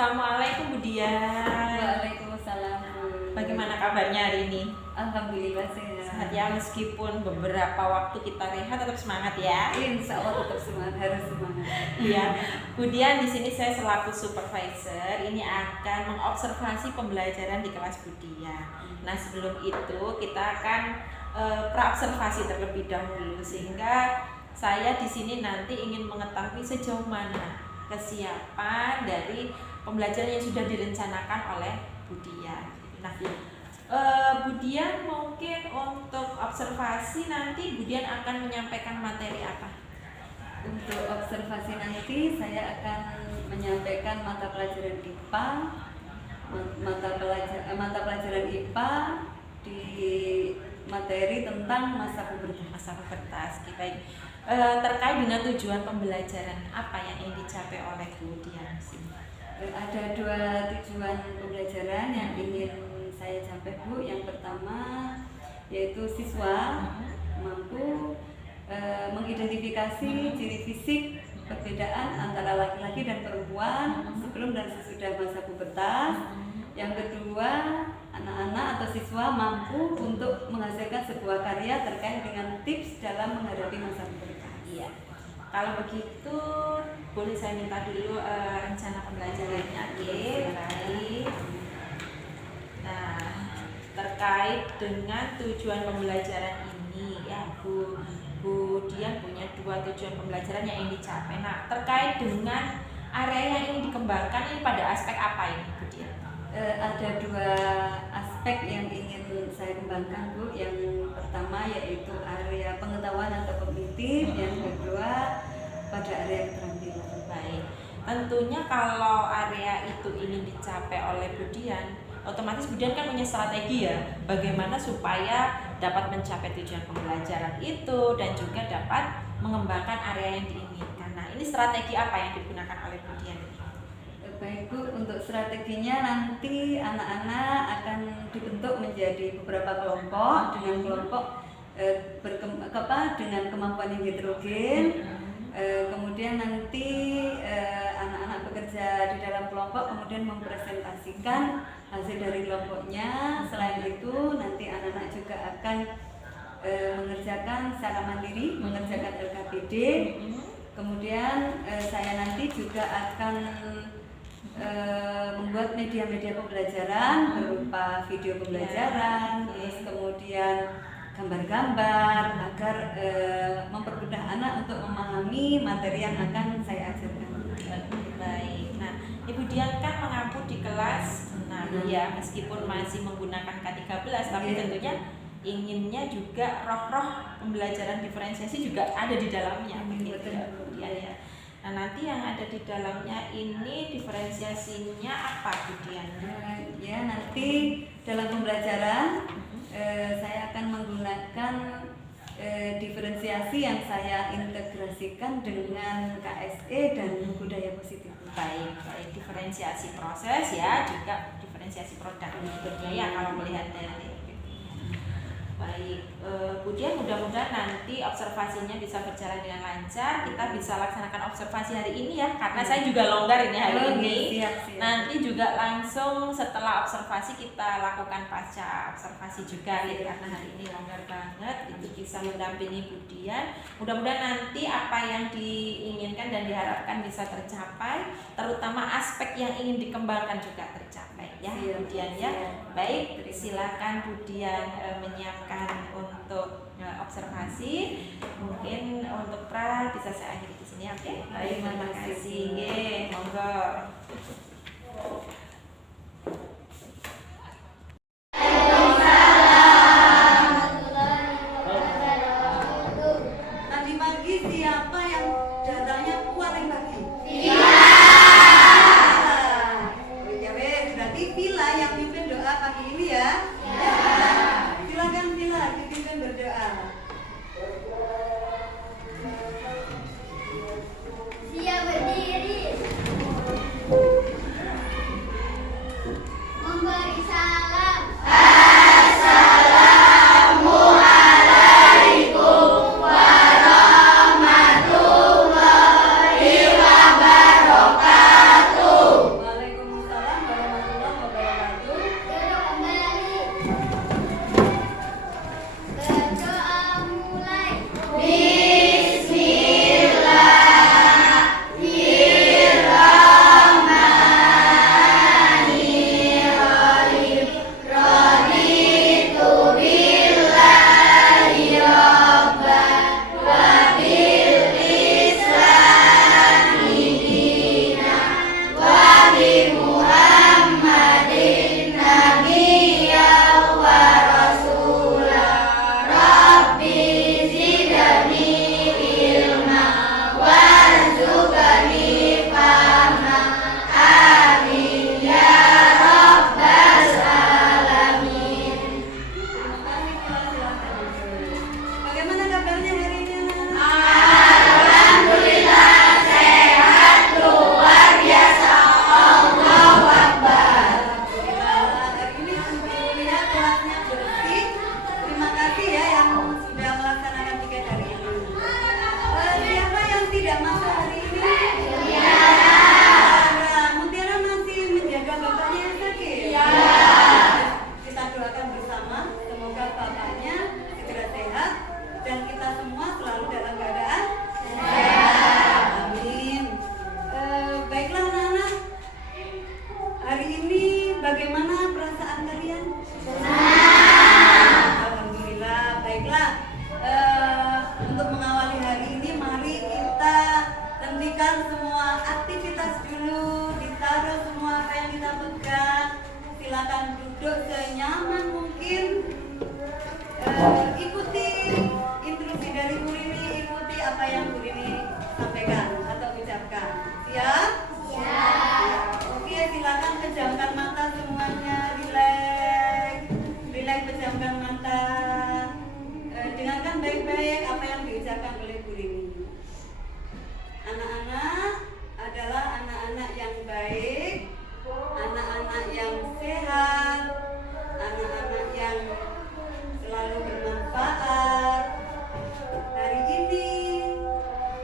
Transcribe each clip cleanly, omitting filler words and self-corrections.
Assalamualaikum Bu Dian. Waalaikumsalam. Bagaimana kabarnya hari ini? Alhamdulillah sehat. Sehat ya, meskipun beberapa waktu kita rehat tetap semangat ya. Insya Allah tetap semangat, harus semangat. Iya, Bu Dian di sini saya selaku supervisor ini akan mengobservasi pembelajaran di kelas Bu Dian. Nah sebelum itu kita akan praobservasi terlebih dahulu sehingga saya di sini nanti ingin mengetahui sejauh mana kesiapan dari pembelajaran yang sudah direncanakan oleh Bu Dian. Nah, Bu Dian mungkin untuk observasi nanti Bu Dian akan menyampaikan materi apa? Untuk observasi nanti saya akan menyampaikan mata pelajaran IPA, mata pelajaran IPA di materi tentang masa pubertas. Masa pubertas. Baik. Terkait dengan tujuan pembelajaran apa yang ingin dicapai oleh Bu Dian? Ada dua tujuan pembelajaran yang ingin saya capai Bu. Yang pertama yaitu siswa mampu mengidentifikasi ciri fisik perbedaan antara laki-laki dan perempuan sebelum dan sesudah masa pubertas. Yang kedua, anak-anak atau siswa mampu untuk menghasilkan sebuah karya terkait dengan tips dalam menghadapi masa pubertas. Iya. Kalau begitu boleh saya minta dulu rencana pembelajarannya. Oke, baik. Nah, terkait dengan tujuan pembelajaran ini ya Bu Dian punya dua tujuan pembelajaran yang ingin dicapai. Nah, terkait dengan area yang ingin dikembangkan ini pada aspek apa ini Bu Dian? Ada dua aspek yang ingin saya kembangkan Bu. Yang pertama yaitu area pengetahuan atau kognitif, yang kedua pada area keterampilan. Baik, tentunya kalau area itu ingin dicapai oleh Bu Dian, otomatis Bu Dian kan punya strategi ya, bagaimana supaya dapat mencapai tujuan pembelajaran itu dan juga dapat mengembangkan area yang diinginkan. Nah, ini strategi apa yang digunakan oleh Bu Dian? Baik Bu, untuk strateginya nanti anak-anak akan dibentuk menjadi beberapa kelompok dengan kelompok dengan kemampuan yang heterogen. Kemudian nanti anak-anak bekerja di dalam kelompok kemudian mempresentasikan hasil dari kelompoknya. Selain itu nanti anak-anak juga akan mengerjakan secara mandiri, mengerjakan LKPD. Kemudian saya nanti juga akan membuat media-media pembelajaran berupa video pembelajaran, terus kemudian gambar-gambar agar mempermudah anak untuk memahami materi yang akan saya ajarkan. Baik. Nah, Ibu Dian kan mengaku di kelas 6 ya, meskipun masih menggunakan K13, tapi tentunya inginnya juga roh-roh pembelajaran diferensiasi juga ada di dalamnya, begitu ya Bu Dian ya. Nah, nanti yang ada di dalamnya ini diferensiasinya apa Bu Dian? Ya, nanti dalam pembelajaran saya akan menggunakan diferensiasi yang saya integrasikan dengan KSE dan budaya positif. Baik, diferensiasi proses ya, juga diferensiasi produk berikutnya ya kalau melihat dari baik. Bu Dian, mudah-mudahan nanti observasinya bisa berjalan dengan lancar. Kita bisa laksanakan observasi hari ini ya, karena saya juga longgar ini hari ini. Siap. Nanti juga langsung setelah observasi kita lakukan pasca observasi juga ya, karena hari ini longgar banget. Itu bisa mendampingi Bu Dian. Mudah-mudahan nanti apa yang diinginkan dan diharapkan bisa tercapai, terutama aspek yang ingin dikembangkan juga tercapai ya Bu Dian ya. Baik, silakan Bu Dian menyiapkan untuk observasi. Mungkin untuk pra bisa saya akhiri di sini. Oke. Baik, terima kasih. Monggo. Tadi pagi siapa yang datanya paling pagi? Ya wes, berarti Vila yang pimpin doa pagi ini ya. Silakan Vila dipimpin berdoa. Siap berdiri. Memberi salam. Assalamualaikum warahmatullahi wabarakatuh. Waalaikumsalam bagaimana perasaan kalian? Alhamdulillah. Baiklah, untuk mengawali hari ini mari kita hentikan semua aktivitas dulu, ditaruh semua apa yang kita pegang. Silakan duduk senyaman mungkin. Ikuti instruksi dari Bu Rini, ikuti apa yang Bu Rini sampaikan atau ucapkan. Siap? Siap. Oke, silakan pejamkan mata semuanya, rileks. Rileks, pejamkan mata. Dengarkan baik-baik apa yang diucapkan oleh Bu Rini. Anak-anak adalah anak-anak yang baik, anak-anak yang sehat, anak-anak yang selalu bermanfaat. Hari ini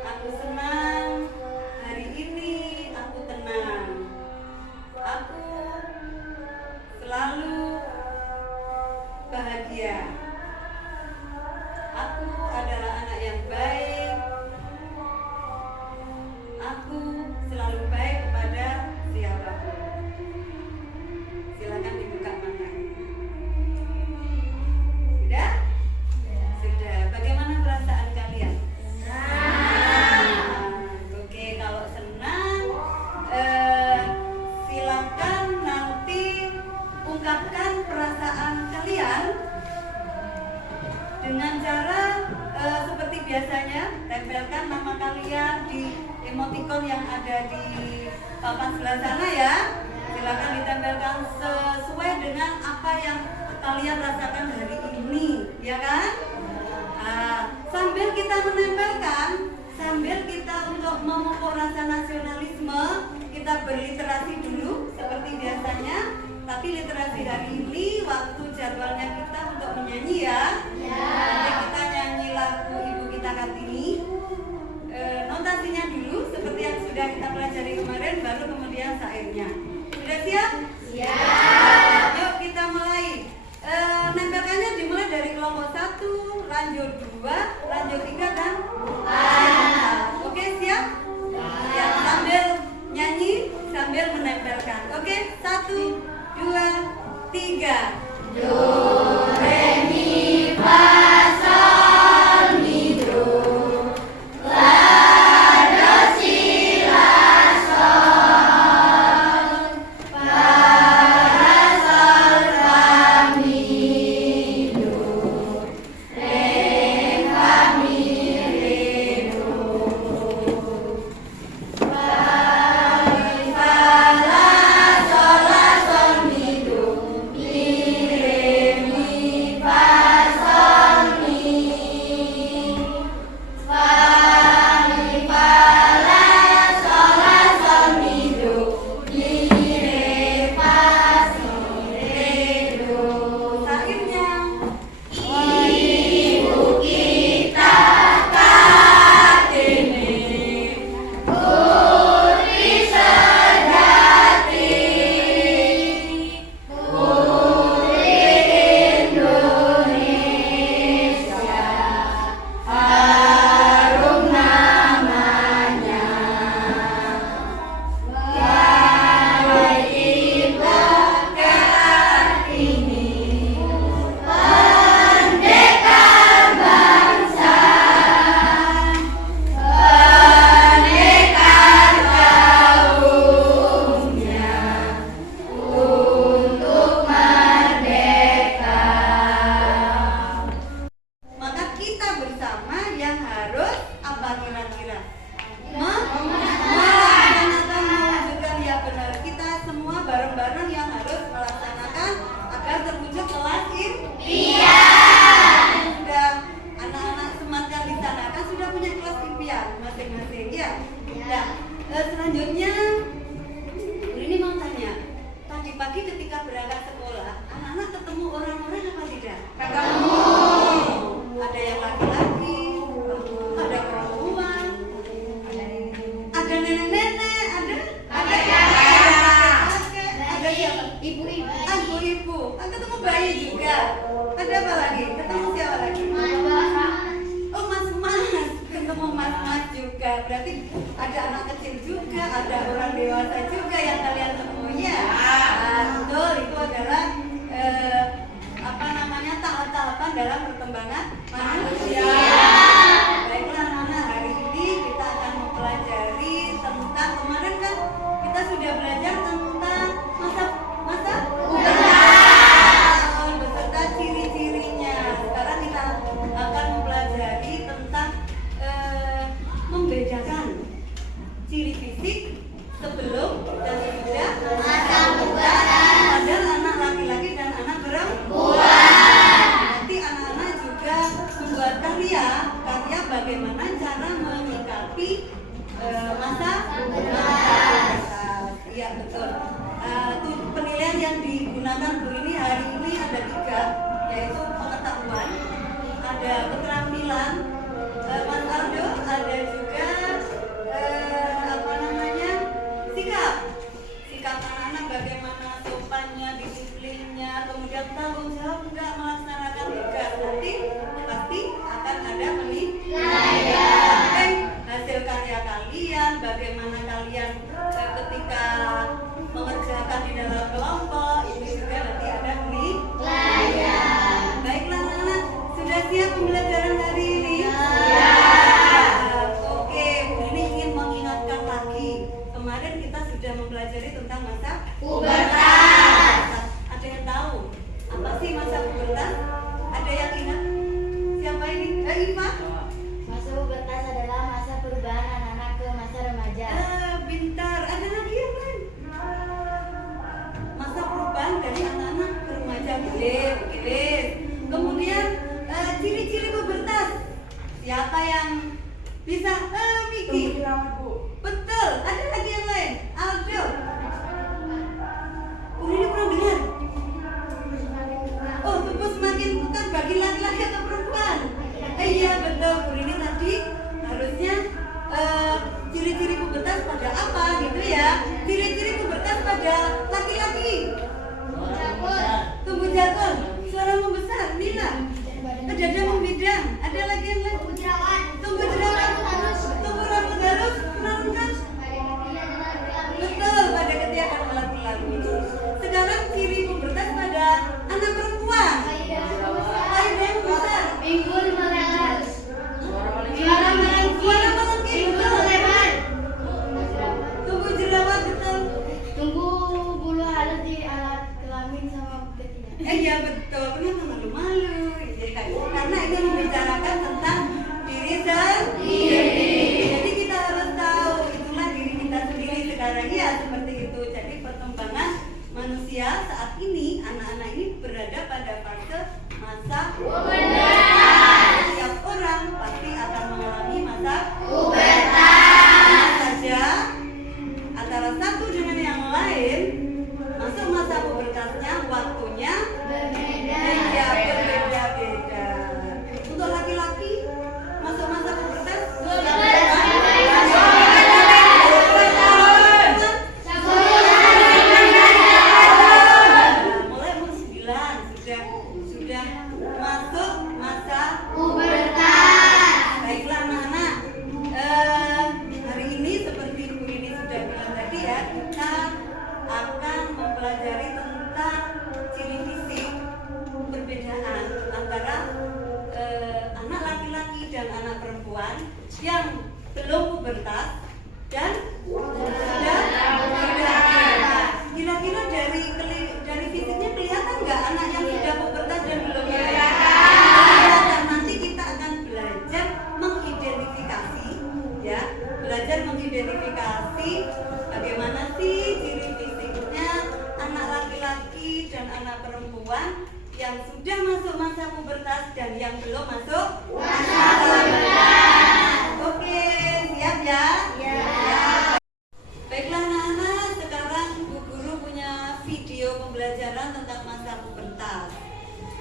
aku senang, hari ini aku tenang. Aku selalu bahagia. Aku adalah anak yang baik. Aku selalu baik kepada siapapun. Silakan dibuka matanya. Sudah? Sudah. Bagaimana perasaan kalian? Senang. Oke, kalau senang, silakan nanti ungkapkan perasaan kalian dengan cara seperti biasanya, tempelkan nama kalian di emoticon yang ada di papan sebelah sana ya. Silakan ditempelkan sesuai dengan apa yang kalian rasakan hari ini, ya kan? Sambil kita menempelkan, sambil kita untuk memupuk rasa nasionalisme, kita berliterasi dulu seperti biasanya. Tapi literasi hari ini waktu jadwalnya kita untuk menyanyi ya. Nanti kita nyanyi lagu Ibu Kita Kartini. Notasinya dulu seperti yang sudah kita pelajari kemarin, baru kemudian syairnya. Sudah siap? Siap. Yuk kita mulai. Nempelkannya dimulai dari kelompok 1, lanjut 2, lanjut 3 dan 4. Oke, siap? Siap. Sambil nyanyi, sambil menempelkan. Oke, 1, 2, 3. Do, re, mi, fa, sol, mi, do. La, do, si, la, sol. Fa, la, sol, fa, mi, do. Re, fa, mi, re, do. Fa, mi, fa, la, sol, la, sol, mi, do. Mi, re, mi, fa, sol, mi. Fa, mi, fa, la, sol, la, sol, mi, do. Mi, re, fa, si, re, do. Akhirnya Ibu Kita Kartini, putri sejati, putri Indonesia, harum namanya. Wahai Ibu Kartini, pendekar bangsa, pendekar kaumnya untuk merdeka. Maka kita bersama yang harus apa kira-kira? Melaksanakan, mewujudkan ya benar. Kita semua bareng-bareng yang harus melaksanakan agar terwujud kelas impian. Sudah anak-anak sematkan di sana kan sudah punya kelas impian masing-masing ya. Nah, selanjutnya ini mau tanya, tadi pagi ketika berangkat sekolah, anak-anak ketemu orang-orang apa tidak? Ketemu. Ada yang laki-laki, ada perempuan, ada nenek-nenek, ada kakek, ada siapa? Ibu-ibu. Ibu-ibu. Ketemu bayi juga. Ada apa lagi? Ketemu siapa lagi? Oh, mas-mas. Ketemu mas-mas juga. Berarti ada anak kecil juga, ada orang dewasa juga yang kalian temui ya. Betul digunakan Bu ini hari ini ada 3, yaitu pengetahuan, ada keterampilan, Mas Aldo, ada juga sikap anak-anak, bagaimana sopannya, disiplinnya, kemudian tanggung jawab enggak melaksanakan tugas. Nanti pasti akan ada penilaian hasil karya kalian, bagaimana kalian ketika mengerjakan di dalam kelompok, itu juga nanti ada penilaian. Baiklah anak-anak, sudah siap pembelajaran hari ini? Oke, Bu ini ingin mengingatkan lagi. Kemarin kita sudah mempelajari tentang masa pubertas. Ada yang tahu apa sih masa pubertas? Ada yang ingat? Siapa ini? Iva? Masa pubertas adalah masa perubahan anak-anak ke masa remaja. Pintar. Ada lagi yang lain? Masa perubahan dari anak-anak ke remaja. Oke. Kemudian ciri-ciri pubertas. Siapa yang bisa? Miki. Betul. Ada lagi yang lain? Aldo. Ini kurang dengar. Oh, tubuh semakin pekat bagi laki-laki atau perempuan? Iya betul. Bu ini tadi harusnya ciri-ciri pubertas pada apa gitu ya? Ciri-ciri pubertas pada laki-laki. Tumbuh jakun, suara membesar, Nina. Dada membidang. Ada lagi yang lain? Tumbuh jerawat, tumbuh rambut halus, kurang. Betul, pada ketiakan alat kelamin. Sekarang ciri pubertas pada anak perempuan. Payudara yang besar. Pinggul melebar. Suara melengking. Tumbuh jerawat, betul. Tumbuh bulu halus di alat kelamin sama betina. Iya betul. Kenapa malu-malu? Ya, karena ini membicarakan tentang diri sendiri. Jadi kita harus tahu itulah diri kita sendiri sekarang ya seperti itu. Jadi perkembangan manusia saat ini, anak-anak ini berada pada fase masa pubertas. Setiap orang pasti akan mengalami masa pubertas. Saja antara satu dengan yang lain masuk masa pubertasnya waktunya berbeda. Untuk laki-laki masuk masa pubertas mulai umur 9 sudah masuk masa pubertas. Baiklah anak-anak, hari ini seperti Bu ini sudah bilang tadi ya, kita akan mempelajari tentang ciri fisik perbedaan antara anak laki-laki dan anak perempuan yang belum pubertas dan sudah pubertas. Kira-kira dari fisiknya kelihatan nggak anak yang sudah pubertas dan belum pubertas? Kelihatan. Nanti kita akan belajar mengidentifikasi, ya, belajar mengidentifikasi bagaimana sih ciri fisiknya anak laki-laki dan anak perempuan yang sudah masuk masa pubertas dan yang belum masuk masa pubertas. Oke, siap ya? Ya. Baiklah anak-anak, sekarang Bu Guru punya video pembelajaran tentang masa pubertas.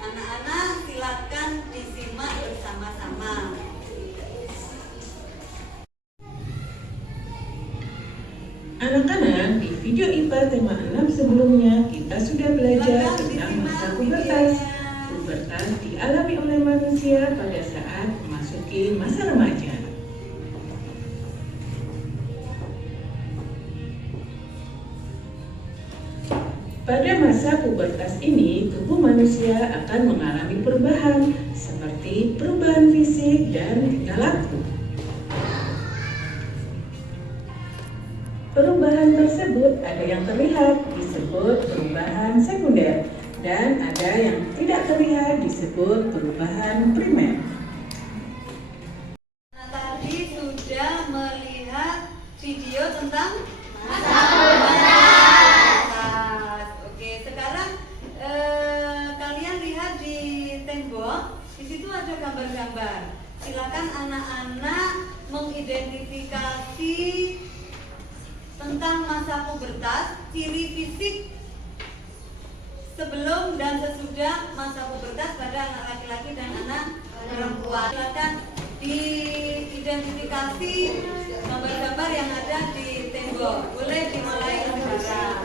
Anak-anak silakan disimak bersama-sama. Anak-anak, di video IPA tema 6 sebelumnya kita sudah belajar tentang masa pubertas. Pubertas dialami oleh manusia pada saat memasuki masa remaja. Pada masa pubertas ini, tubuh manusia akan mengalami perubahan seperti perubahan fisik dan tingkah laku. Perubahan tersebut ada yang terlihat disebut perubahan sekunder dan ada yang tidak terlihat disebut perubahan primer. Nah, tadi sudah melihat video tentang masa pubertas. Oke, sekarang kalian lihat di tembok, di situ ada gambar-gambar. Silakan anak-anak mengidentifikasi tentang masa pubertas, ciri fisik sebelum dan sesudah masa pubertas pada anak laki-laki dan anak perempuan. Silakan diidentifikasi gambar-gambar yang ada di tembok. Boleh dimulai sekarang.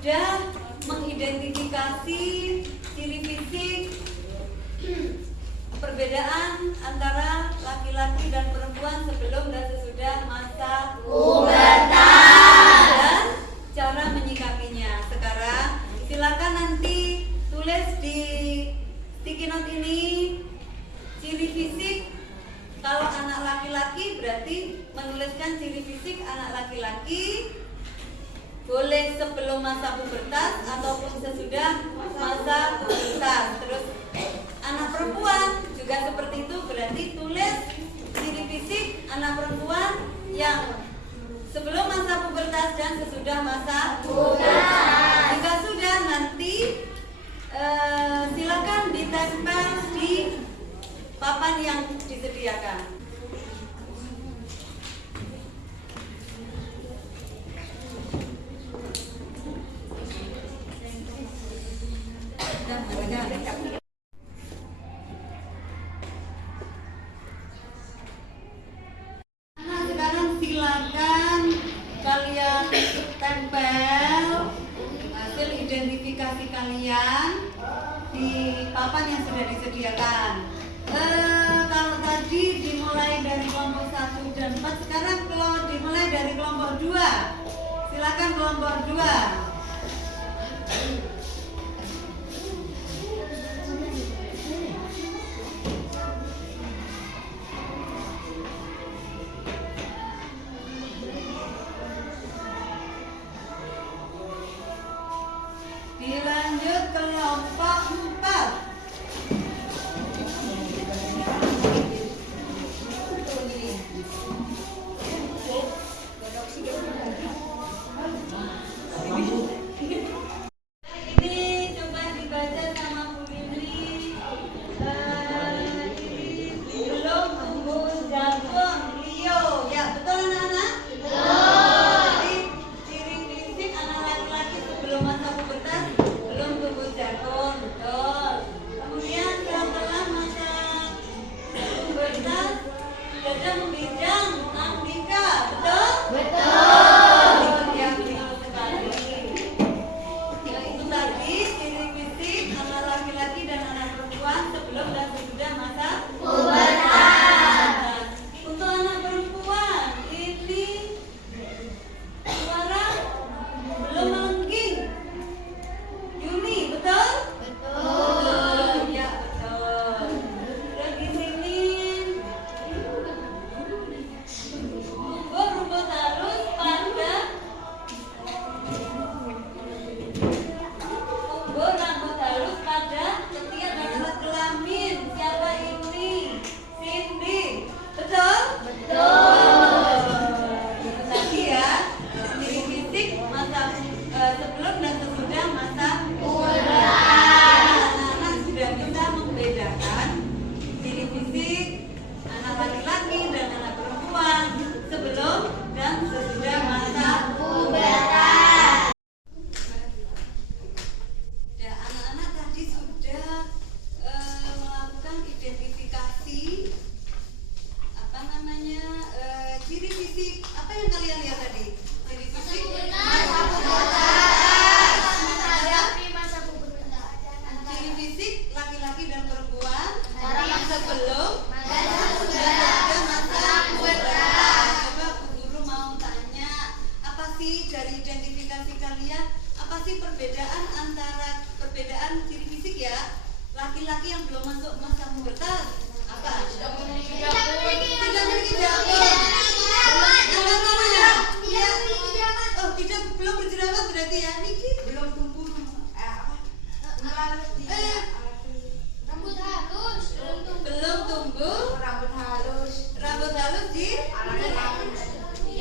Sudah mengidentifikasi ciri fisik perbedaan antara laki-laki dan perempuan sebelum dan sesudah masa pubertas dan cara menyikapinya. Sekarang silakan nanti tulis di sticky note ini ciri fisik. Kalau anak laki-laki berarti menuliskan ciri fisik anak laki-laki. Boleh sebelum masa pubertas ataupun sesudah masa pubertas. Terus anak perempuan juga seperti itu, berarti tulis ciri fisik anak perempuan yang sebelum masa pubertas dan sesudah masa pubertas. Jika sudah, nanti silakan ditempel di papan yang disediakan. Nah, sekarang silakan kalian tempel hasil identifikasi kalian di papan yang sudah disediakan. Kalau tadi dimulai dari kelompok 1 dan 4, sekarang kalau dimulai dari kelompok 2. Silakan kelompok 2. Dilanjut kelompok 4. Ini coba dibaca sama Bu Lili. Ini belum tumbuh jagung Leo. Ya, betul anak-anak? Jadi ciri fisik anak laki-laki sebelum masa pubertas belum tumbuh jagung, betul. identifikasi kalian apa sih perbedaan ciri fisik ya laki-laki yang belum masuk masa pubertas? Apa? Tidak memiliki janggut. Apa namanya? Ya. Oh, tidak belum berjerawat berarti ya. Niki belum tumbuh Rambut halus, belum tumbuh rambut halus. di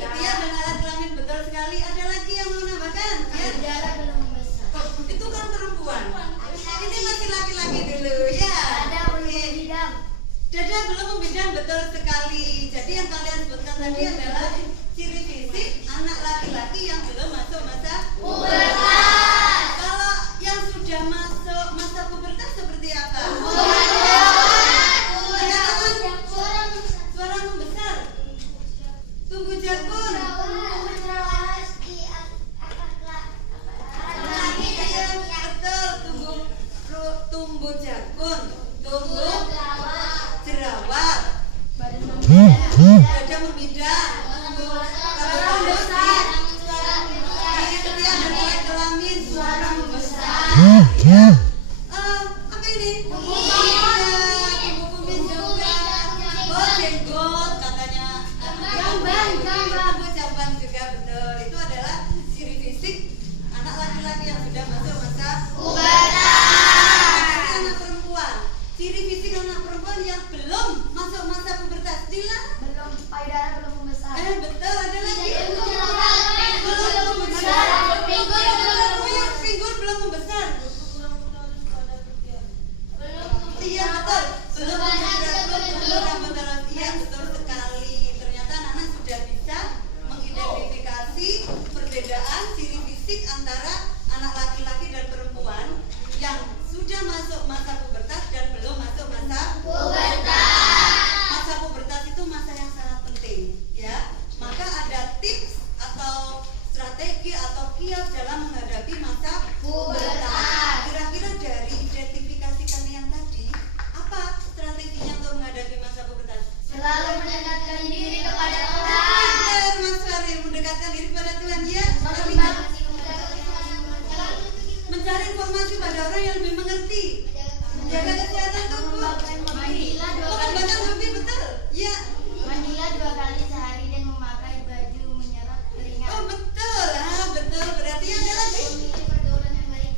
ketiak dan alat kelamin, betul sekali. Ada lagi yang mau nambahkan? Ya. Darah belum membesar. Itu kan perempuan. Ini masih laki-laki dulu ya. Dada belum membidang. Dada belum membidang, betul sekali. Jadi yang kalian sebutkan tadi adalah ciri fisik anak laki-laki yang belum masuk masa pubertas. Kalau yang sudah masuk masa pubertas seperti apa? Suara membesar. Tumbuh jakun. Betul, tumbuh jakun, tumbuh jerawat, badan membidang, tumbuh rambut halus di ketiak dan alat kelamin, suara membesar. Ya. Apa ini? Tumbuh kumis juga. Oh, jenggot katanya. Tumbuh jamban juga, betul. Itu adalah ciri fisik anak laki-laki yang sudah masuk masa pubertas. Anak perempuan, ciri fisik anak perempuan yang belum masuk masa pubertas. Dila? Belum, payudara belum membesar. Betul, ada lagi. Belum membesar. Pinggul belum membesar. Iya betul, belum rambut halus. Iya betul sekali. Ternyata anak sudah bisa mengidentifikasi perbedaan ciri fisik antara anak laki-laki dan perempuan yang sudah masuk masa pubertas dan belum masuk masa pubertas. Masa pubertas itu masa yang sangat penting, ya. Maka ada tips atau strategi atau kiat dalam menghadapi masa pubertas. Kira-kira dari identifikasi kalian tadi, apa strateginya untuk menghadapi masa pubertas? Selalu mendekatkan diri kepada Tuhan. Benar, Mas Farid, mendekatkan diri pada Tuhan ya. Tapi mencari informasi pada orang yang lebih mengerti, menjaga kesehatan tubuh, Mandilah 2 kali. mengembangkan hobi, betul? Ya. Mandilah 2 kali sehari dan memakai baju menyerap keringat. Oh betul, betul. Berarti ada lagi. Memiliki pergaulan yang baik.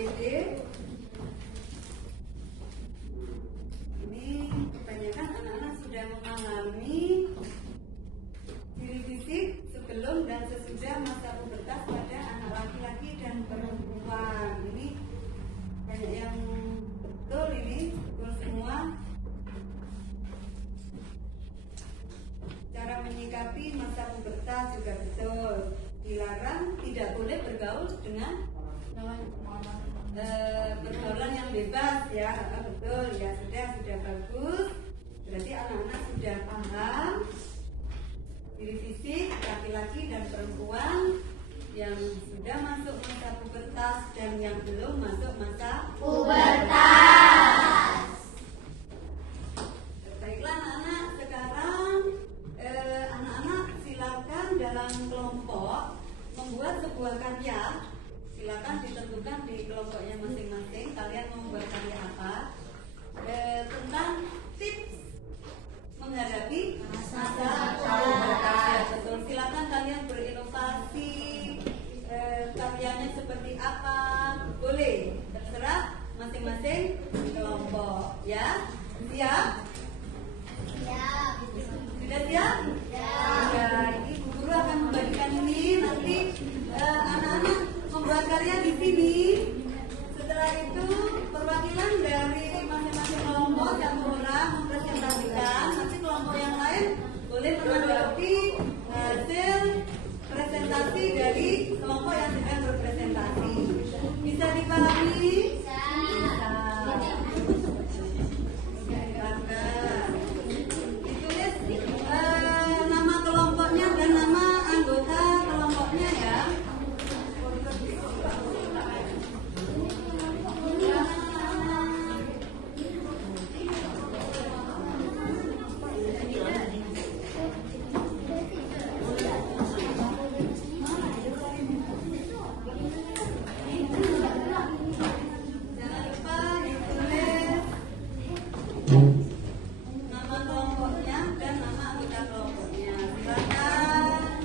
APD. Ini kebanyakan anak-anak sudah mengalami ciri fisik sebelum dan sesudah masa pubertas pada anak laki-laki dan perempuan. Ini banyak yang betul, ini betul semua. Cara menyikapi masa pubertas juga betul. Dilarang, tidak boleh bergaul dengan pergaulan yang bebas ya. Betul ya, sudah bagus. Berarti anak-anak sudah paham ciri fisik laki-laki dan perempuan yang sudah masuk masa pubertas dan yang belum masuk masa Pubertas. Baiklah anak-anak, sekarang anak-anak silakan dalam kelompok membuat sebuah karya. Silakan ditentukan di kelompoknya masing-masing. Kalian mau membuat karya apa? Tentang tips menghadapi masa pubertas. Betul. Silakan kalian berinovasi. Karyanya seperti apa? Boleh. Terserah masing-masing kelompok. Ya. Siap? Sudah siap? Ya, ini Bu Guru akan membagikan ini. Nanti anak-anak membuat karya di sini. Setelah itu perwakilan dari masing-masing kelompok satu orang mempresentasikan. Nanti kelompok yang lain boleh menanggapi hasil presentasi dari kelompok yang sedang berpresentasi. Bisa dipahami? Nama kelompoknya dan nama anggota kelompoknya ya. Jangan lupa ditulis nama kelompoknya dan nama anggota kelompoknya. Silakan.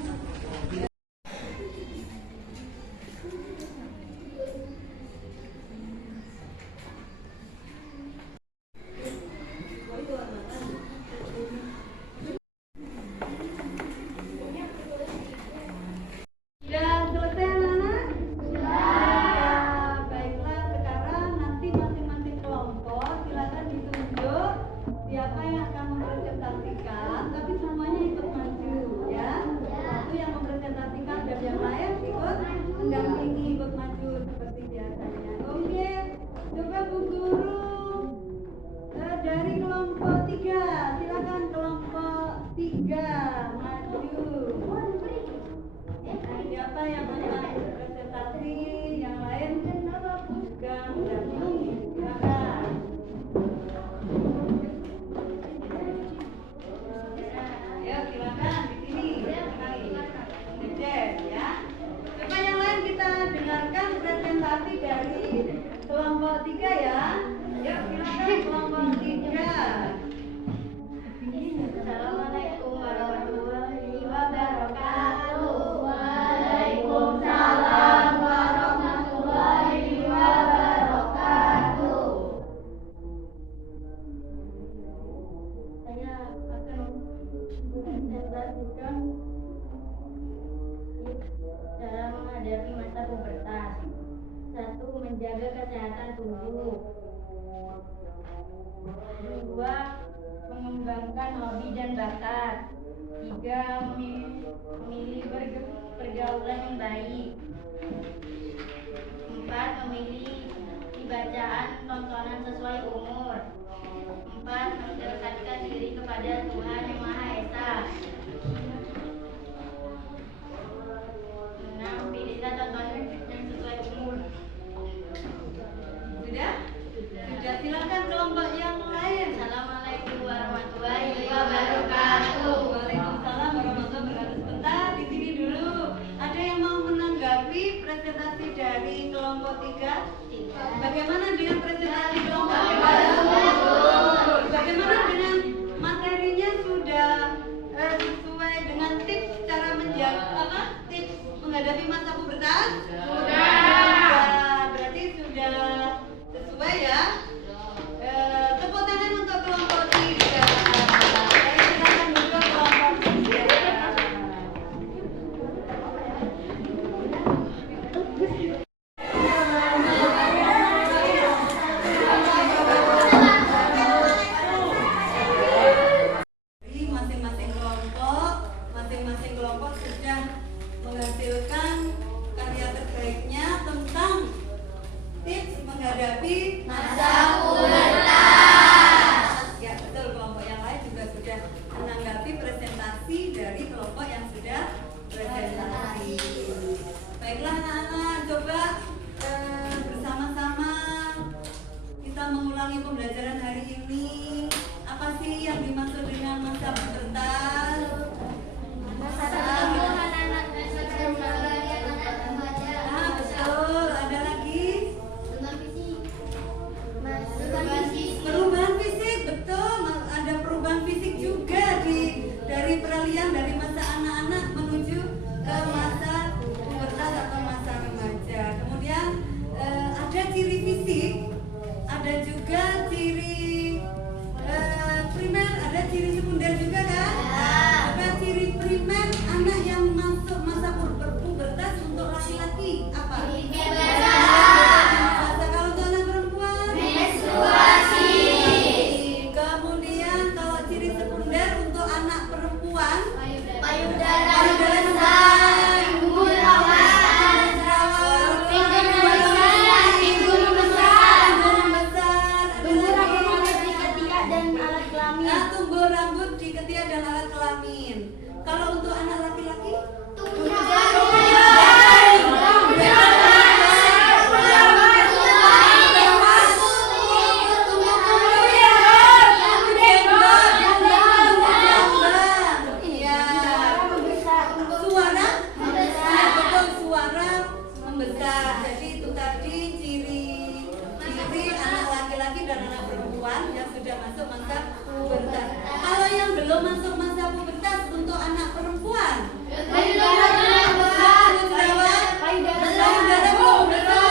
Sudah selesai anak-anak? Sudah. Baiklah, sekarang nanti masing-masing kelompok silakan ditunjuk siapa yang akan mempresentasikan, tapi semuanya ikut maju ya. Satu yang mempresentasikan dan yang lain ikut mendampingi, ikut maju seperti biasanya. Oke, coba Bu Guru dari kelompok 3, silakan kelompok 3 maju. Siapa yang akan presentasi, yang lain juga mendampingi. Silakan. Ayo silakan di sini. Ngecek ya. Coba yang lain kita dengarkan presentasi dari kelompok 3 ya. Yuk silakan kelompok 3. Assalamualaikum warahmatullahi wabarakatuh. Waalaikumsalam warahmatullahi wabarakatuh. Saya akan mempresentasikan cara menghadapi masa pubertas. 1. Menjaga kesehatan tubuh. 2. Mengembangkan hobi dan bakat. 3. Memilih pergaulan yang baik. 4. Memilih bacaan tontonan sesuai umur. 4. Mendekatkan diri kepada Tuhan Yang Maha Esa. 6. Pilihlah tontonan yang sesuai umur. Sudah? Sudah, silakan kelompok yang lain. Assalamualaikum warahmatullahi wabarakatuh. Waalaikumsalam warahmatullahi wabarakatuh. Sebentar, di sini dulu. Ada yang mau menanggapi presentasi dari kelompok 3? Bagaimana dengan presentasi kelompok 3? Bagaimana dengan materinya, sudah sesuai dengan tips cara menjaga tips menghadapi masa pubertas? Sudah. Berarti sudah menanggapi masa pubertas. Ya betul, kelompok yang lain juga sudah menanggapi presentasi dari kelompok yang sudah presentasi. Baiklah anak-anak, coba bersama-sama kita mengulangi pembelajaran hari ini. Apa sih yang dimaksud dengan masa pubertas? Betul, ada lagi? Perubahan fisik, betul. Ada perubahan fisik juga dari peralihan dari masa anak-anak menuju ke masa pubertas atau masa remaja. Kemudian ada ciri fisik, ada juga ciri primer, ada ciri sekunder juga kan? Ada ciri primer anak yang masuk masa pubertas untuk laki-laki apa? Kalau untuk anak perempuan? Menstruasi. Kemudian kalau ciri sekunder untuk anak perempuan? Payudara besar, pinggul rawan, pinggul besar, tumbuh rambut di ketiak dan alat kelamin. Kalau untuk anak laki-laki? Suara membesar. Jadi itu tadi ciri anak laki-laki dan anak perempuan yang sudah masuk masa pubertas. Kalau yang belum masuk masa pubertas untuk anak perempuan, payudara belum besar. Iya, payudara belum besar.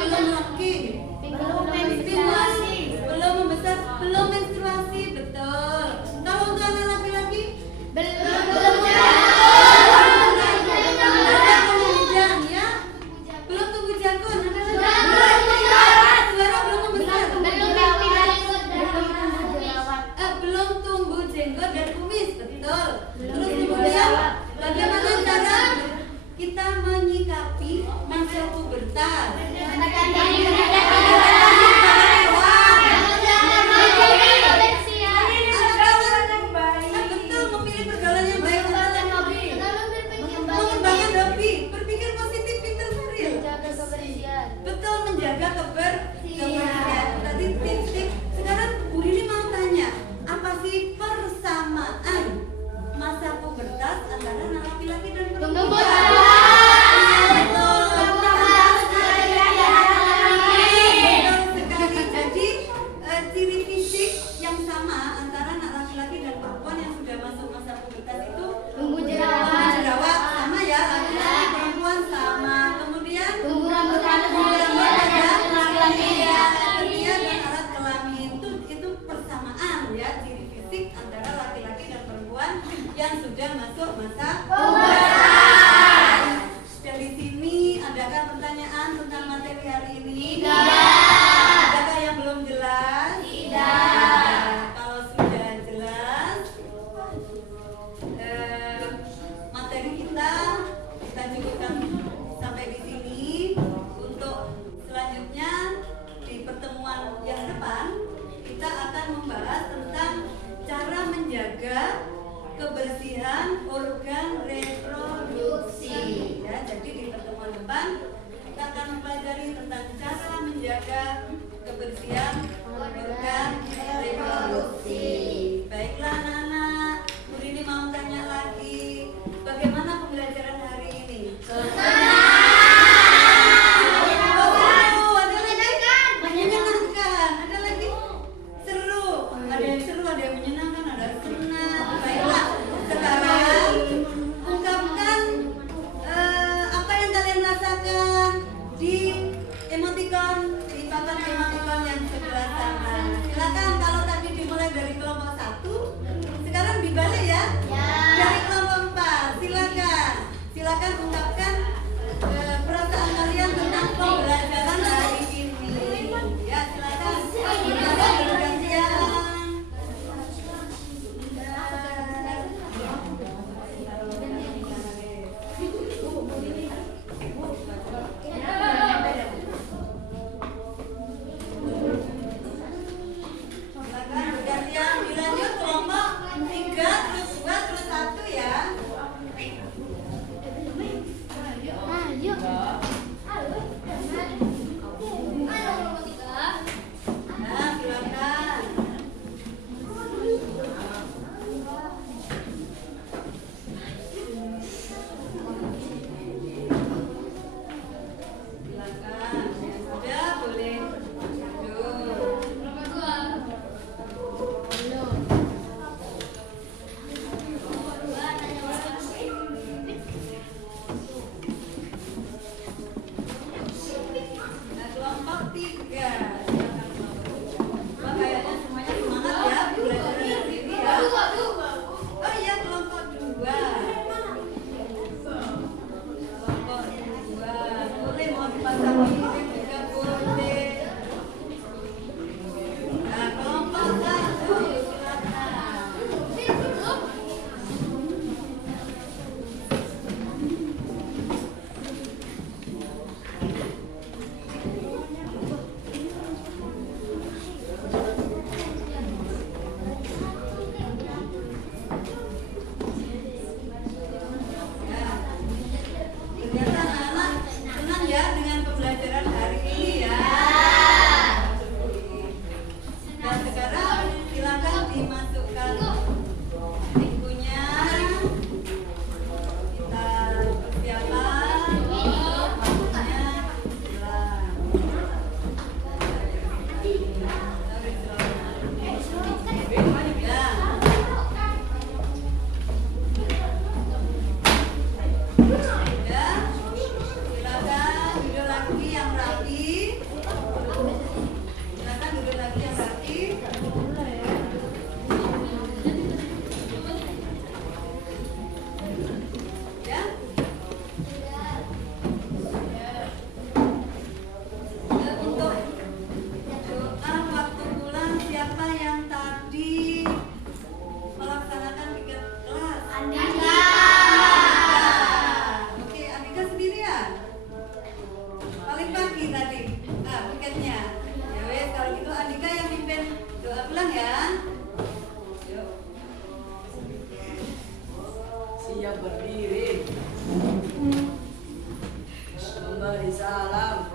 Belum lengking. Belum membesar, belum menstruasi, betul. Kalau untuk anak laki-laki, belum tumbuh janggut, suara belum membesar, belum tumbuh jenggot dan kumis, betul. Terus kemudian bagaimana cara kita menyikapi masa pubertas? Betul, memilih pergaulan yang baik, mengembangkan hobi, berpikir positif, pintar Faril. Betul, menjaga kebersihan. Tadi tips-tips. Sekarang Bu Rini mau tanya, apa sih persamaan masa pubertas antara anak laki-laki dan perempuan? Jadi ciri fisik yang sama antara anak laki-laki dan perempuan yang sudah masuk masa pubertas itu tumbuh jerawat sama ya, laki-laki perempuan sama. Kemudian tumbuh rambut pada laki-laki dan alat kelamin itu persamaan ya, ciri fisik antara laki-laki dan perempuan yang sudah masuk masa pubertas. Dari sini adakah pertanyaan tentang materi hari ini? Adakah yang belum jelas? Kalau sudah jelas, materi kita cukupkan sampai di sini. Untuk selanjutnya di pertemuan yang depan kita akan membahas tentang cara menjaga kebersihan organ reproduksi. Ya, jadi di pertemuan depan kita akan mempelajari tentang cara menjaga kebersihan organ reproduksi. Baiklah anak-anak, Bu Rini mau tanya lagi, bagaimana pembelajaran hari ini? Menyenangkan. Ada lagi seru. Ada yang seru, ada yang menyenangkan, ada yang senang. Baiklah, sekarang ungkapkan apa yang kalian rasakan di emoticon, di papan emoticon yang sebelah sana. Silakan, kalau tadi dimulai dari kelompok 1, sekarang dibalik ya. Dari kelompok 4, silakan ungkapkan perasaan kalian tentang pembelajaran hari ini. Ya, silakan. Bergantian. lagi tadi. Nah, buketnya. Ya wes, kalau gitu Andika yang pimpin doa pulang ya. Yuk. Siap berdiri. Memberi salam.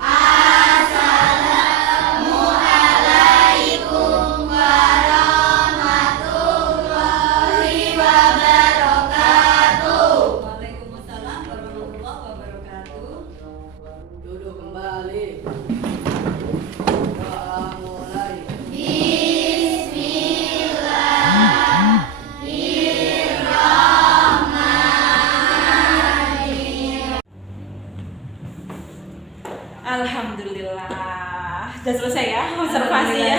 Waalaikumsalam warahmatullahi wabarakatuh. Duduk kembali. Doa mulai. Alhamdulillah. Sudah selesai ya observasi ya.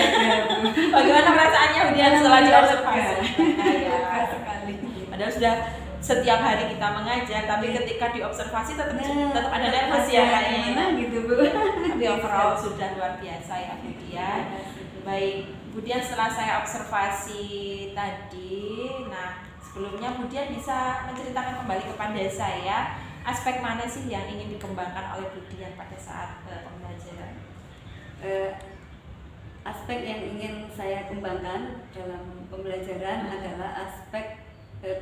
Bagaimana perasaannya Budian setelah diobservasi? Lega sekali. Padahal sudah setiap hari kita mengajar, tapi ketika diobservasi tetap ada nervous ya kayaknya. Gimana gitu Bu? Tapi overall sudah luar biasa ya Budian. Baik, Budian setelah saya observasi tadi, nah sebelumnya Budian bisa menceritakan kembali kepada saya aspek mana sih yang ingin dikembangkan oleh Budian pada saat pembelajaran? Aspek yang ingin saya kembangkan dalam pembelajaran adalah aspek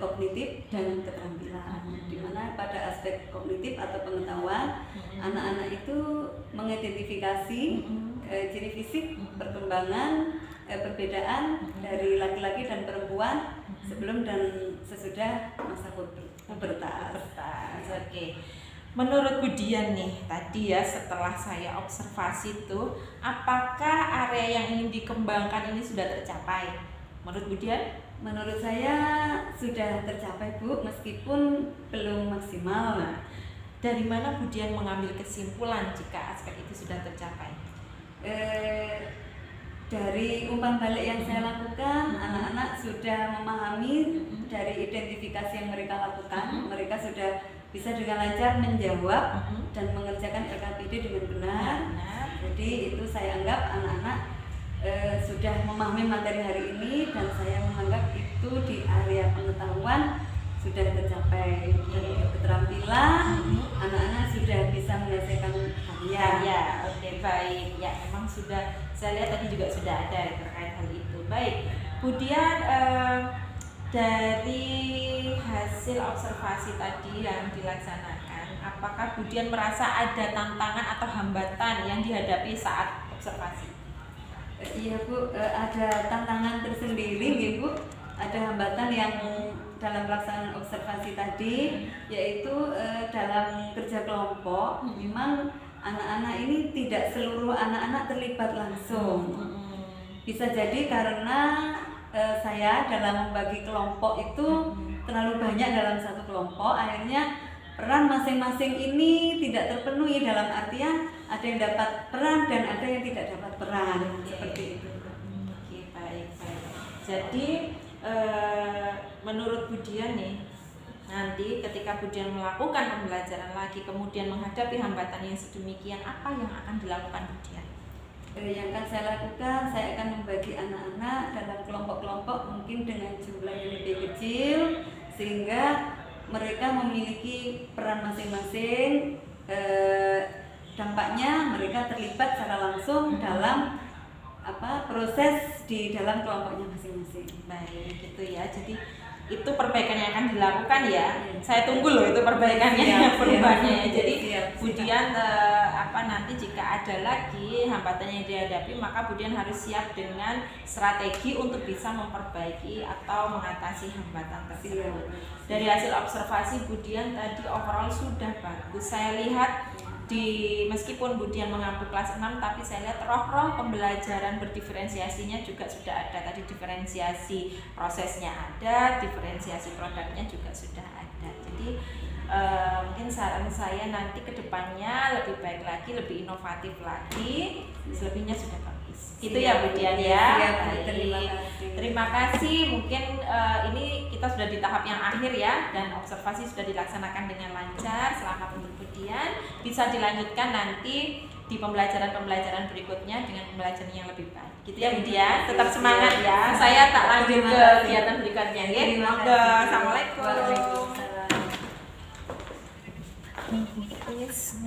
kognitif dan keterampilan. Di mana pada aspek kognitif atau pengetahuan, anak-anak itu mengidentifikasi ciri fisik, perkembangan, perbedaan dari laki-laki dan perempuan sebelum dan sesudah masa pubertas. Oke. Menurut Budian nih tadi ya setelah saya observasi itu, apakah area yang ingin dikembangkan ini sudah tercapai? Menurut Budian? Menurut saya sudah tercapai Bu, meskipun belum maksimal. Nah, dari mana Budian mengambil kesimpulan jika aspek itu sudah tercapai? Dari umpan balik yang saya lakukan, anak-anak sudah memahami dari identifikasi yang mereka lakukan. Mereka sudah bisa dengan lancar menjawab dan mengerjakan LKPD dengan benar. Jadi itu saya anggap anak-anak sudah memahami materi hari ini, dan saya menganggap itu di area pengetahuan sudah tercapai. Dan keterampilan anak-anak sudah bisa menyelesaikan karya. Ya, oke, baik. Ya, memang sudah, saya lihat tadi juga sudah ada terkait hal itu. Baik, kemudian dari hasil observasi tadi yang dilaksanakan, apakah Budian merasa ada tantangan atau hambatan yang dihadapi saat observasi? Iya Bu, ada tantangan tersendiri Bu. Ada hambatan yang dalam pelaksanaan observasi tadi, yaitu dalam kerja kelompok. Memang anak-anak ini tidak seluruh anak-anak terlibat langsung. Bisa jadi karena saya dalam membagi kelompok itu terlalu banyak dalam satu kelompok, akhirnya peran masing-masing ini tidak terpenuhi, dalam artian ada yang dapat peran dan ada yang tidak dapat peran. Seperti itu. Oke, baik. Jadi menurut Budian nih, nanti ketika Budian melakukan pembelajaran lagi kemudian menghadapi hambatan yang sedemikian, apa yang akan dilakukan Budian? Yang akan saya lakukan, saya akan membagi anak-anak dalam kelompok-kelompok mungkin dengan jumlah yang lebih kecil, sehingga mereka memiliki peran masing-masing. Dampaknya mereka terlibat secara langsung dalam proses di dalam kelompoknya masing-masing. Baik, gitu ya. Jadi itu perbaikan yang akan dilakukan ya. Saya tunggu loh itu perbaikannya, perubahannya ya. Jadi Budian nanti jika ada lagi hambatan yang dihadapi, maka Budian harus siap dengan strategi untuk bisa memperbaiki atau mengatasi hambatan tersebut. Dari hasil observasi Budian tadi overall sudah bagus. Saya lihat meskipun Budian mengampu kelas 6, tapi saya lihat roh-roh pembelajaran berdiferensiasinya juga sudah ada. Tadi diferensiasi prosesnya ada, diferensiasi produknya juga sudah ada. Jadi mungkin saran saya nanti ke depannya lebih baik lagi, lebih inovatif lagi, selebihnya sudah bagus. Gitu ya Budian ya. Terima kasih. Mungkin ini kita sudah di tahap yang akhir ya, dan observasi sudah dilaksanakan dengan lancar. Selamat untuk Budian. Bisa dilanjutkan nanti di pembelajaran-pembelajaran berikutnya dengan pembelajaran yang lebih baik. Gitu ya Budian. Tetap semangat ya. Saya tak lanjut ke kegiatan berikutnya ya. Assalamualaikum. Waalaikumsalam. Yes.